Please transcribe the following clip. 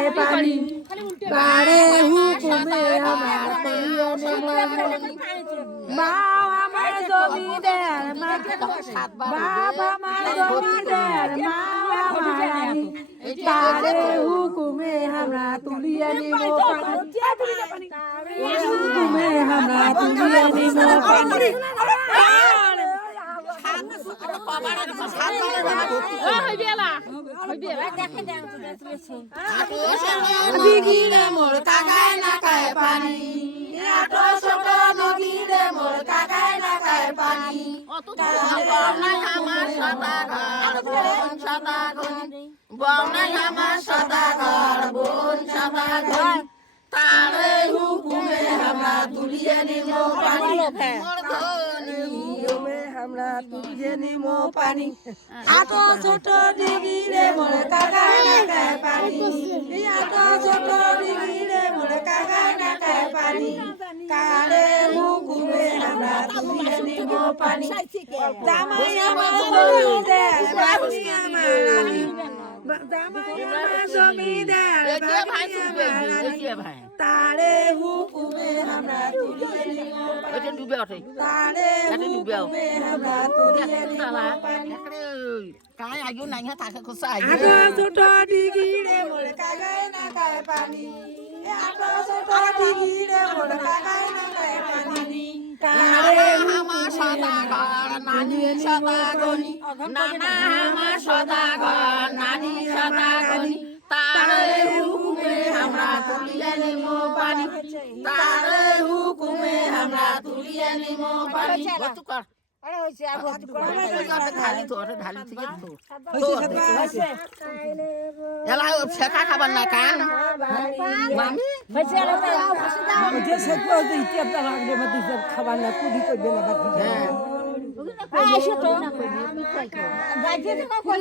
খায় পানি কারে হুকুমে আমরা তুলিয়ে নেব মা আমার জমিদার বাপ আমার জমিদার মা আমার রানী তারে হুকুমে আমরা তুলিয়ে নেব হুকুমে আমরা তুলিয়ে নেব দিগিরে মোর কাকায় না খায় পানি এত ছোট দিগিরে মোর কাকায় না খায় পানি আমার সদাগর বোন সদাগর বনাই আমার সদাগর বোন সদাগর তারে হুকুমে আমরা তুলিয়ে নিব পানি আমরা তুলিয়ে নিব পানি এত ছোট দিগিরে মোর কাকায় না খায় পানি এত ছোট দিগিরে মোর কাকায় না খায় পানি কারে হুকুমে আমরা তুলিয়ে নিব পানি জামাই আমার জমিদার বাবি আমার রানী জামাই আমার জমিদার বাবি আমার রানী তারে হুকুমে আমরা তুলিয়ে নিব তারে হুকুমে আমরা তুলিয়ে নিব পানি cái ai vô này hết thằng có sai আটো ছোট দিগিরে মোর কাকায় না খায় পানি আটো ছোট দিগিরে মোর কাকায় না খায় পানি তারে আমার সদাগর নানি সদাগনি নানা আমার সদাগর নানি সদাগনি তারে হুকুমে আমরা তুলিয়ে নিব পানি তারে হুকুমে আমরা তুলিয়ে নিব পানি কত কর আরে হইছে আর ভর্তি করা ঢালি তো ঢালি থেকে এলা শেখা খাবার না কান মামি হইছে আর যে সেকো দিতে আপনারা আগে মধ্যে খাবার না কুদি কই দেনা বাকি আইসো তো গাইতে তো কই